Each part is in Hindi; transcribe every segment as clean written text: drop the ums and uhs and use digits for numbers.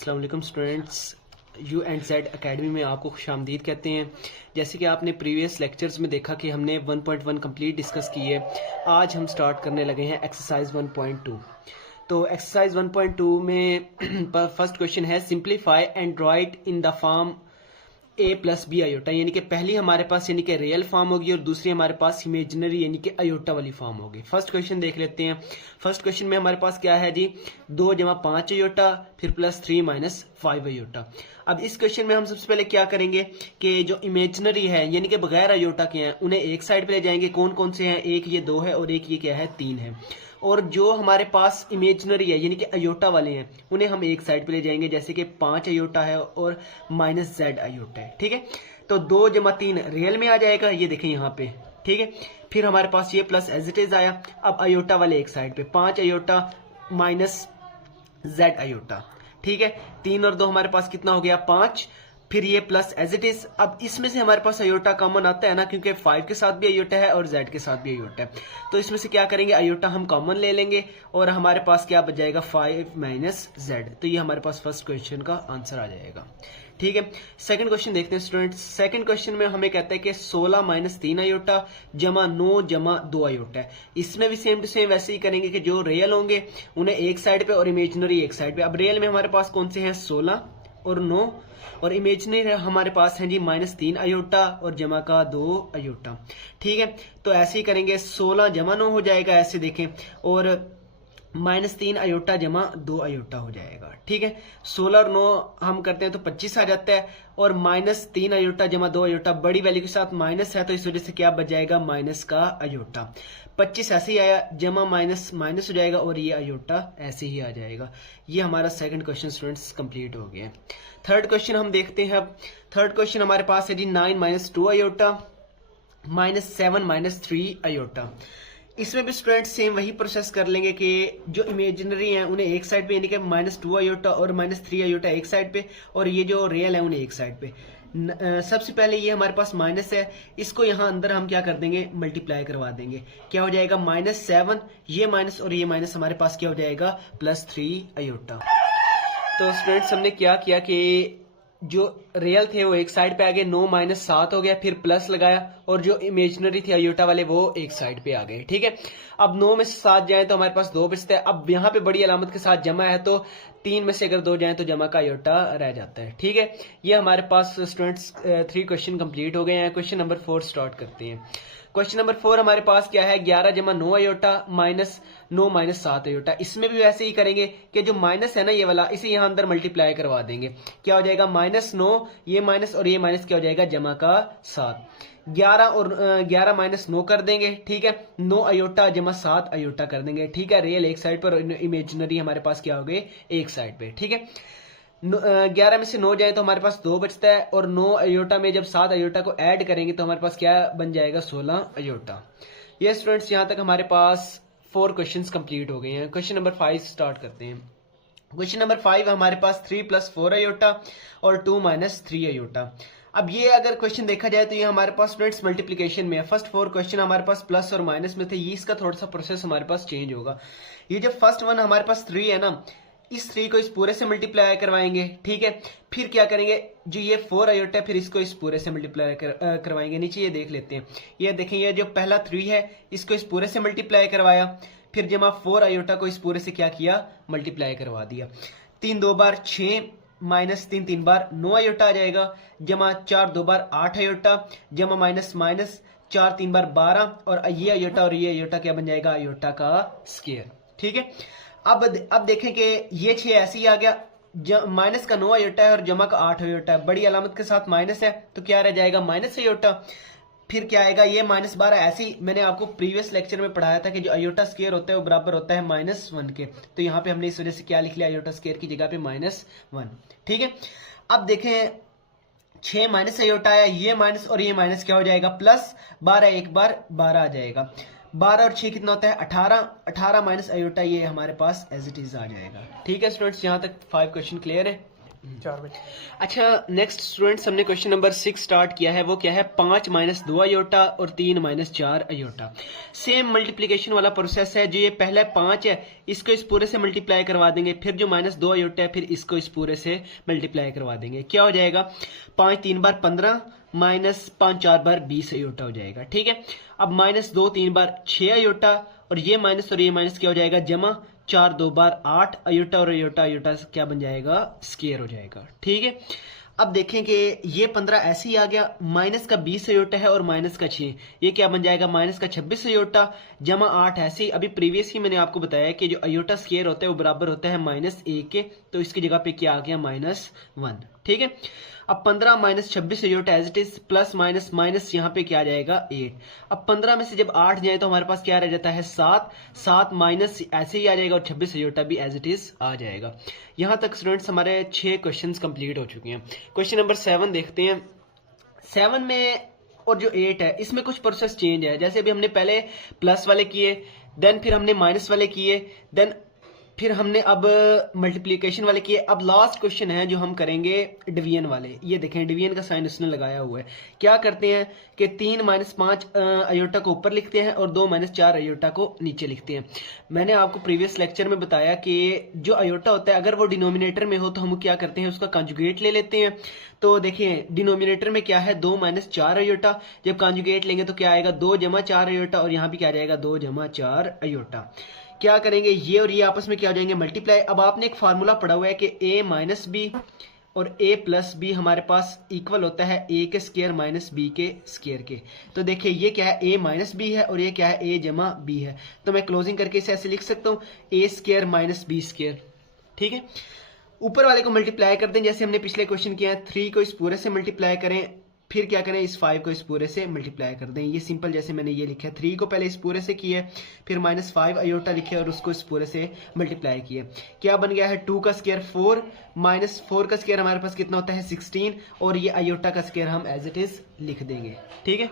अस्सलाम वालेकुम students, you and Z academy में आपको खुशामदीद कहते हैं। जैसे कि आपने प्रीवियस लेक्चर्स में देखा कि हमने 1.1 कंप्लीट डिस्कस की है। आज हम स्टार्ट करने लगे हैं एक्सरसाइज 1.2। तो एक्सरसाइज 1.2 में फर्स्ट क्वेश्चन है simplify and write in the form a plus b iota, यानी कि पहली हमारे पास यानी कि रियल फॉर्म होगी और दूसरी हमारे पास इमेजिनरी यानी कि आयोटा वाली फॉर्म होगी। फर्स्ट क्वेश्चन देख लेते हैं। फर्स्ट क्वेश्चन में हमारे पास क्या है जी, 2 जमा 5 आयोटा फिर प्लस 3 माइनस 5 आयोटा। अब इस क्वेश्चन में हम सबसे पहले क्या करेंगे कि जो इमेजिनरी है यानी कि बगैर आयोटा के हैं उन्हें एक साइड पे ले जाएंगे। कौन कौन से हैं, एक ये 2 है और एक ये क्या है 3 है। और जो हमारे पास इमेजिनरी है यानी कि अयोटा वाले हैं उन्हें हम एक साइड पे ले जाएंगे, जैसे कि 5 अयोटा है और माइनस जेड अयोटा है। ठीक है, तो 2 जमा 3 रियल में आ जाएगा, ये देखें यहाँ पे। ठीक है, फिर हमारे पास ये प्लस एज इट इज आया। अब अयोटा वाले एक साइड पे, 5 अयोटा माइनस जेड अयोटा। ठीक है, 3 और 2 हमारे पास कितना हो गया 5, फिर ये प्लस एज इट इज। अब इसमें से हमारे पास अयोटा कॉमन आता है ना, क्योंकि 5 के साथ भी अयोटा है और z के साथ भी अयोटा है। तो इसमें से क्या करेंगे, अयोटा हम कॉमन ले लेंगे और हमारे पास क्या बच जाएगा 5 माइनस जेड। तो ये हमारे पास फर्स्ट क्वेश्चन का आंसर आ जाएगा। ठीक है, सेकंड क्वेश्चन देखते हैं स्टूडेंट्स। सेकंड क्वेश्चन में हमें कहता है कि 16 माइनस 3 अयोटा जमा 9 जमा 2 अयोटा है। इसमें भी सेम टू सेम वैसे ही करेंगे कि जो रियल होंगे उन्हें एक साइड पे और इमेजिनरी एक साइड पे। अब रियल में हमारे पास कौन से हैं 16 और 9, और इमेजिनरी हमारे पास है जी माइनस 3 अयोटा और जमा का 2 अयोटा। ठीक है, तो ऐसे ही करेंगे, 16 जमा 9 हो जाएगा ऐसे देखें, और माइनस 3 अयोटा जमा 2 अयोटा हो जाएगा। ठीक है, 16 और 9 हम करते हैं तो 25 आ जाता है, और माइनस 3 अयोटा जमा 2 अयोटा बड़ी वैल्यू के साथ माइनस है तो इस वजह से क्या बच जाएगा माइनस का अयोटा। 25 ऐसे ही आया, जमा माइनस माइनस हो जाएगा और ये अयोटा ऐसे ही आ जाएगा। ये हमारा सेकंड क्वेश्चन स्टूडेंट्स कंप्लीट हो गया। थर्ड क्वेश्चन हम देखते हैं। अब थर्ड क्वेश्चन हमारे पास है जी 9 minus 2 iota minus 7 minus 3 iota. इसमें भी स्टूडेंट्स सेम वही प्रोसेस कर लेंगे कि जो इमेजिनरी हैं उन्हें एक साइड पे यानी कि माइनस 2 अयोटा और माइनस 3 अयोटा एक साइड पे, और ये जो रियल है उन्हें एक साइड पे। सबसे पहले ये हमारे पास माइनस है, इसको यहाँ अंदर हम क्या कर देंगे मल्टीप्लाई करवा देंगे। क्या हो जाएगा माइनस 7, ये माइनस और ये माइनस हमारे पास क्या हो जाएगा प्लस 3 अयोटा। तो स्टूडेंट्स हमने क्या किया कि जो रियल थे वो एक साइड पे आ गए, 9 माइनस 7 हो गया, फिर प्लस लगाया, और जो इमेजिनरी थे अयोटा वाले वो एक साइड पे आ गए। ठीक है, अब 9 में से 7 जाए तो हमारे पास 2 बचता है। अब यहाँ पे बड़ी अलामत के साथ जमा है तो 3 में से अगर 2 जाए तो जमा का अयोटा रह जाता है। ठीक है, ये हमारे पास स्टूडेंट्स 3 क्वेश्चन कंप्लीट हो गए हैं। क्वेश्चन नंबर 4 स्टार्ट करते हैं। क्वेश्चन नंबर 4 हमारे पास क्या है, 11 जमा 9 अयोटा माइनस 9 माइनस 7 अयोटा। इसमें भी वैसे ही करेंगे कि जो माइनस है ना ये वाला, इसे यहाँ अंदर मल्टीप्लाई करवा देंगे। क्या हो जाएगा माइनस 9, ये माइनस और ये माइनस क्या हो जाएगा जमा का 7। 11 और 11 माइनस 9 कर देंगे। ठीक है, 9 अयोटा जमा 7 अयोटा कर देंगे। ठीक है, रियल एक साइड पर और इमेजिनरी हमारे पास क्या हो गए एक साइड पे। ठीक है, 11 में से 9 जाए तो हमारे पास 2 बचता है, और 9 अयोटा में जब 7 अयोटा को ऐड करेंगे तो हमारे पास क्या बन जाएगा 16 अयोटा। ये स्टूडेंट्स यहाँ तक हमारे पास 4 क्वेश्चंस कंप्लीट हो गए हैं। क्वेश्चन नंबर 5 स्टार्ट करते हैं। क्वेश्चन नंबर 5 हमारे पास 3 प्लस 4 अयोटा और 2 माइनस 3 अयोटा। अब ये अगर क्वेश्चन देखा जाए तो ये हमारे पास स्टूडेंट्स मल्टीप्लिकेशन में है। फर्स्ट 4 क्वेश्चन हमारे पास प्लस और माइनस में थे, ये इसका थोड़ा सा प्रोसेस हमारे पास चेंज होगा। ये जो फर्स्ट वन हमारे पास 3 है ना, इस 3 को इस पूरे से मल्टीप्लाई करवाएंगे। ठीक है, फिर क्या करेंगे, जो ये 4 अयोटा है फिर इसको इस पूरे से मल्टीप्लाई करवाएंगे। नीचे ये देख लेते हैं, ये देखें ये जो पहला 3 है इसको इस पूरे से मल्टीप्लाई करवाया, फिर जमा 4 अयोटा को इस पूरे से क्या किया मल्टीप्लाई करवा दिया। 3 2 बार 6 माइनस 3 3 बार 9 अयोटा आ जाएगा, जमा 4 2 बार 8 अयोटा, जमा माइनस माइनस 4 3 बार 12, और ये अयोटा और ये अयोटा क्या बन जाएगा अयोटा का स्क्वायर। ठीक है, अब देखें कि ये 6 ऐसे ही आ गया, माइनस का 9 अयोटा है और जमा का 8 अयोटा है, बड़ी अलामत के साथ माइनस है तो क्या रह जाएगा माइनस अयोटा। फिर क्या आएगा ये माइनस 12, ऐसे ही मैंने आपको प्रीवियस लेक्चर में पढ़ाया था कि जो अयोटा स्क्वायर होता है वो बराबर होता है -1 के, तो यहाँ पे हमने इस वजह से क्या लिख लिया अयोटा स्क्वायर की जगह पे -1। ठीक है, अब देखें 6 माइनस अयोटा आया, ये माइनस और ये माइनस क्या हो जाएगा प्लस, 12 एक बार 12 आ जाएगा, 12 और 6 कितना होता है 18, 18 माइनस अयोटा ये हमारे पास एज इट इज आ जाएगा। ठीक है स्टूडेंट्स, यहाँ तक 5 क्वेश्चन क्लियर है। 4 बजे। अच्छा, नेक्स्ट स्टूडेंट्स, हमने क्वेश्चन नंबर 6 स्टार्ट किया है। वो क्या है? 5 माइनस 2 अयोटा और 3 माइनस 4 अयोटा। सेम मल्टीप्लीकेशन वाला प्रोसेस है। जो ये पहले 5 है, इसको इस पूरे से मल्टीप्लाई करवा देंगे, फिर जो माइनस 2 अयोटा है, फिर इसको इस पूरे से मल्टीप्लाई करवा देंगे। क्या हो जाएगा? 5 3 बार 15 माइनस 5 4 बार 20 अयोटा हो जाएगा। ठीक है। अब माइनस 2 3 बार 6 अयोटा, और ये माइनस क्या हो जाएगा? जमा 4 2 बार 8 अयोटा, और अयोटा अयोटा क्या बन जाएगा? स्क्वायर हो जाएगा। ठीक है। अब देखें कि ये 15 ऐसे ही आ गया, माइनस का 20 अयोटा है और माइनस का 6, ये क्या बन जाएगा? माइनस का 26 अयोटा जमा 8 ऐसे ही। अभी प्रीवियस ही मैंने आपको बताया कि जो अयोटा स्क्वायर होता है वो बराबर होता है -1 के, तो इसकी जगह पे क्या आ गया? -1। ठीक है। अब 15 minus 26 iota as it is, plus minus minus यहाँ पे क्या आ जाएगा? 8। अब 15 में से जब 8 जाए तो हमारे पास क्या रह जाता है? 7। 7 माइनस ऐसे ही आ जाएगा, और 26 अयोटा भी एज इट इज आ जाएगा। यहां तक स्टूडेंट्स हमारे 6 क्वेश्चंस कंप्लीट हो चुके हैं। क्वेश्चन नंबर 7 देखते हैं। 7 में और जो 8 है, इसमें कुछ प्रोसेस चेंज है। जैसे अभी हमने पहले प्लस वाले किए, देन फिर हमने माइनस वाले किए, देन फिर हमने अब मल्टीप्लीकेशन वाले किए। अब लास्ट क्वेश्चन है जो हम करेंगे डिवीजन वाले। ये देखें, डिवीजन का साइन उसने लगाया हुआ है। क्या करते हैं कि 3 माइनस 5 अयोटा को ऊपर लिखते हैं और 2 माइनस 4 अयोटा को नीचे लिखते हैं। मैंने आपको प्रीवियस लेक्चर में बताया कि जो अयोटा होता है, अगर वो डिनोमिनेटर में हो तो हम क्या करते हैं? उसका कॉन्जुगेट ले लेते हैं। तो देखिए, डिनोमिनेटर में क्या है? 2 माइनस 4 अयोटा। जब कॉन्जुगेट लेंगे तो क्या आएगा? 2 जमा 4 अयोटा, और यहाँ भी क्या आ जाएगा? 2 जमा 4 अयोटा। क्या करेंगे? ये और ये आपस में क्या हो जाएंगे? मल्टीप्लाई। अब आपने एक फार्मूला पढ़ा हुआ है कि a माइनस बी और a प्लस बी हमारे पास इक्वल होता है a के स्क्वायर माइनस b के स्क्वायर के। तो देखिए, ये क्या है? a माइनस बी है, और ये क्या है? a जमा b है। तो मैं क्लोजिंग करके इसे ऐसे लिख सकता हूँ, a square minus b square. ठीक है। ऊपर वाले को मल्टीप्लाई कर दें, जैसे हमने पिछले क्वेश्चन किया है। 3 को इस पूरे से मल्टीप्लाई करें, फिर क्या करें? इस 5 को इस पूरे से मल्टीप्लाई कर दें। ये सिंपल, जैसे मैंने ये लिखा है। 3 को पहले इस पूरे से किया, फिर -5 अयोटा लिखे और उसको इस पूरे से मल्टीप्लाई किया। क्या बन गया है? 2 का स्क्वायर 4, माइनस 4 का स्क्वायर हमारे पास कितना होता है? 16, और ये अयोटा का स्क्वायर हम एज इट इज लिख देंगे। ठीक है।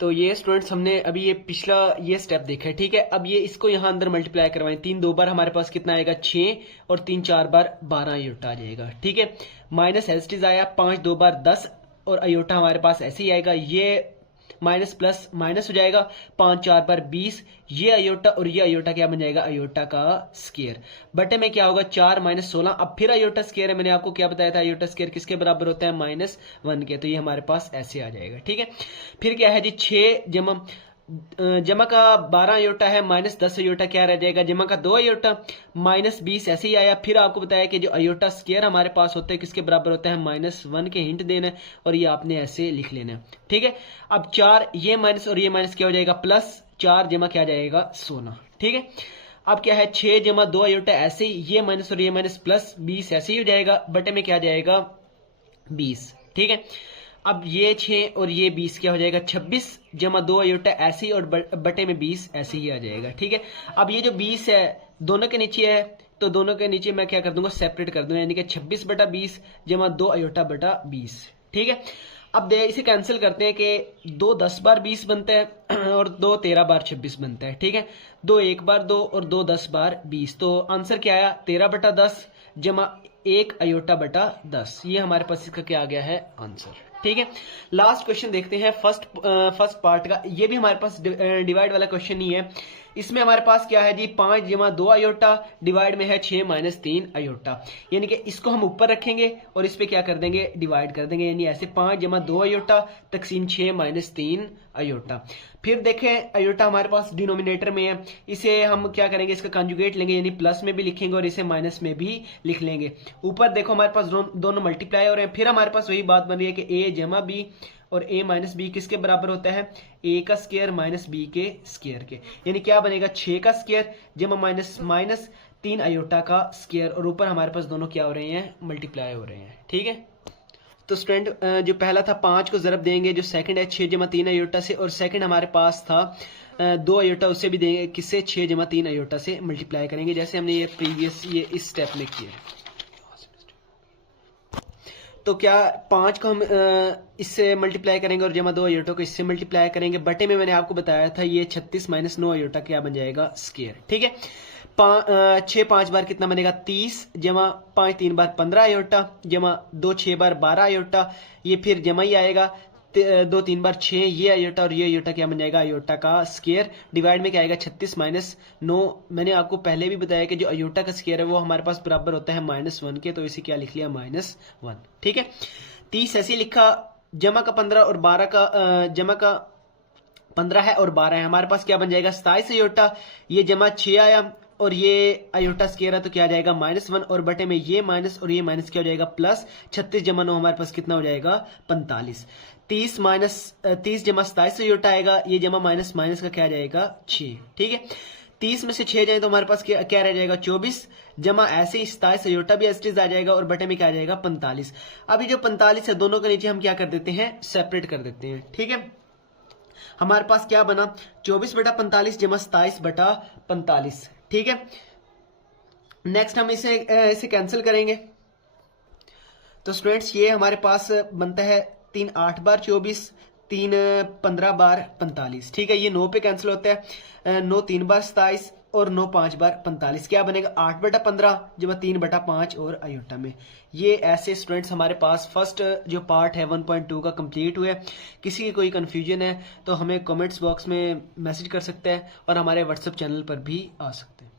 तो ये स्टूडेंट्स हमने अभी ये पिछला ये स्टेप देखा है। ठीक है। अब ये इसको यहाँ अंदर मल्टीप्लाई करवाएं। 3 2 बार हमारे पास कितना आएगा? 6, और 3 4 बार 12 अयोटा आ जाएगा। ठीक है। माइनस एज इट इज आया, 5 2 बार 10, और अयोटा हमारे पास ऐसे ही आएगा। ये माइनस प्लस माइनस हो जाएगा, 5 4 बार 20, ये अयोटा और ये अयोटा क्या बन जाएगा? अयोटा का स्क्वायर। बटे में क्या होगा? 4 माइनस 16। अब फिर अयोटा स्क्वायर है। मैंने आपको क्या बताया था? अयोटा स्क्वायर किसके बराबर होता है? -1 के। तो ये हमारे पास ऐसे आ जाएगा। ठीक है। फिर क्या है जी? 6 जमा का 12 अयोटा है, -10 अयोटा क्या रह जाएगा? जमा का 2 अयोटा, -20 ऐसे ही आया। फिर आपको बताया कि जो अयोटा स्क्वायर हमारे पास होता है किसके बराबर होता है? -1 के। हिंट देना है, और ये आपने ऐसे लिख लेना है। ठीक है। अब 4, ये माइनस और ये माइनस क्या हो जाएगा? प्लस 4 जमा क्या जाएगा? 16। ठीक है। अब क्या है? 6 जमा 2 अयोटा ऐसे ही, ये माइनस और ये माइनस प्लस 20 ऐसे ही हो जाएगा। बटे में क्या जाएगा? 20। ठीक है। अब ये 6 और ये 20 क्या हो जाएगा? 26 जमा 2 अयोटा ऐसे ही, और बटे में 20 ऐसे ही आ जाएगा। ठीक है। अब ये जो 20 है दोनों के नीचे है, तो दोनों के नीचे मैं क्या कर दूंगा? सेपरेट कर दूंगा, यानी कि 26 बटा 20 जमा 2 अयोटा बटा 20। ठीक है। अब इसे कैंसिल करते हैं कि 2 10 बार 20 बनता है, और 2 13 बार 26 बनता है। ठीक है। 2 1 बार 2, और 2 10 बार 20। तो आंसर क्या आया? 13 बटा 10 जमा 1 अयोटा बटा 10। ये हमारे पास इसका क्या आ गया है? आंसर। ठीक है। लास्ट क्वेश्चन देखते हैं फर्स्ट पार्ट का। ये भी हमारे पास डिवाइड वाला क्वेश्चन ही है। इसमें हमारे पास क्या है जी? 5 जमा 2 अयोटा डिवाइड में है 6 माइनस 3 अयोटा। यानी कि इसको हम ऊपर रखेंगे और इस पे क्या कर देंगे? डिवाइड कर देंगे। यानी ऐसे 5 जमा 2 अयोटा तकसीम 6 माइनस 3 अयोटा। फिर देखें, अयोटा हमारे पास डिनोमिनेटर में है, इसे हम क्या करेंगे? इसका कंजुगेट लेंगे, यानी प्लस में भी लिखेंगे और इसे माइनस में भी लिख लेंगे। ऊपर देखो हमारे पास दोनों मल्टीप्लाई हो रहे हैं। फिर हमारे पास वही बात बन रही है कि a जमा बी और a माइनस बी किसके बराबर होता है? a का स्क्वायर माइनस b के स्क्वायर के। यानी क्या बनेगा? 6 का स्क्वायर जमा माइनस 3 अयोटा का स्क्वायर, और ऊपर हमारे पास दोनों क्या हो रहे हैं? मल्टीप्लाई हो रहे हैं। ठीक है। तो स्टूडेंट, जो पहला था 5 को जरब देंगे, जो सेकंड है 6 जमा 3 अयोटा से, और सेकंड हमारे पास था 2 अयोटा, उससे भी देंगे किससे? 6 जमा 3 अयोटा से मल्टीप्लाई करेंगे, जैसे हमने ये प्रीवियस ये इस स्टेप में किया। तो क्या 5 को हम इससे मल्टीप्लाई करेंगे और जमा 2 अयोटा को इससे मल्टीप्लाई करेंगे। बटे में मैंने आपको बताया था ये 36 माइनस 9 अयोटा क्या बन जाएगा? स्क्वायर। ठीक है। छः 5 बार कितना बनेगा 30 जमा 5 3 बार 15 आयोटा जमा 2 6 बार 12 आयोटा, ये फिर जमा ही आएगा 2 3 बार 6, ये आयोटा और ये आयोटा क्या बन जाएगा आयोटा का स्क्वायर, डिवाइड में क्या आएगा 36 माइनस 9। मैंने आपको पहले भी बताया कि जो आयोटा का स्क्वायर है वो हमारे पास बराबर होता है -1 के, तो इसे क्या लिख लिया -1। ठीक है, 30 ऐसे लिखा, जमा का 15 और 12 का जमा का 15 है और 12 है, हमारे पास क्या बन जाएगा 27 आयोटा, ये जमा 6 आया और ये आयोटा स्क्वायर है तो क्या आ जाएगा -1 और बटे में ये माइनस और ये माइनस क्या हो जाएगा प्लस, 36 जमा 9 हमारे पास कितना हो जाएगा 45, 30 जमा 27 आयोटा आएगा, ये जमा माइनस माइनस का क्या आ जाएगा 6। ठीक है, 30 में से 6 जाए तो हमारे पास क्या रह जाएगा 24 जमा ऐसे ही 27 आयोटा भी एस्टिज आ जाएगा और बटे में क्या आ जाएगा 45। अभी जो 45 है दोनों के नीचे हम क्या कर देते हैं सेपरेट कर देते हैं। ठीक है, हमारे पास क्या बना 24 बटा 45 जमा 27 बटा 45। ठीक है, नेक्स्ट हम इसे कैंसिल करेंगे, तो स्टूडेंट्स ये हमारे पास बनता है 3 8 बार 24, 3 15 बार 45। ठीक है, ये 9 पे कैंसिल होता है, 9 3 बार 27 और 9 5 बार 45, क्या बनेगा 8 बटा 15 जब 3 बटा 5 और आयोटा में। ये ऐसे स्टूडेंट्स हमारे पास फर्स्ट जो पार्ट है 1.2 का कंप्लीट हुआ है। किसी की कोई कंफ्यूजन है तो हमें कमेंट्स बॉक्स में मैसेज कर सकते हैं और हमारे व्हाट्सएप चैनल पर भी आ सकते हैं।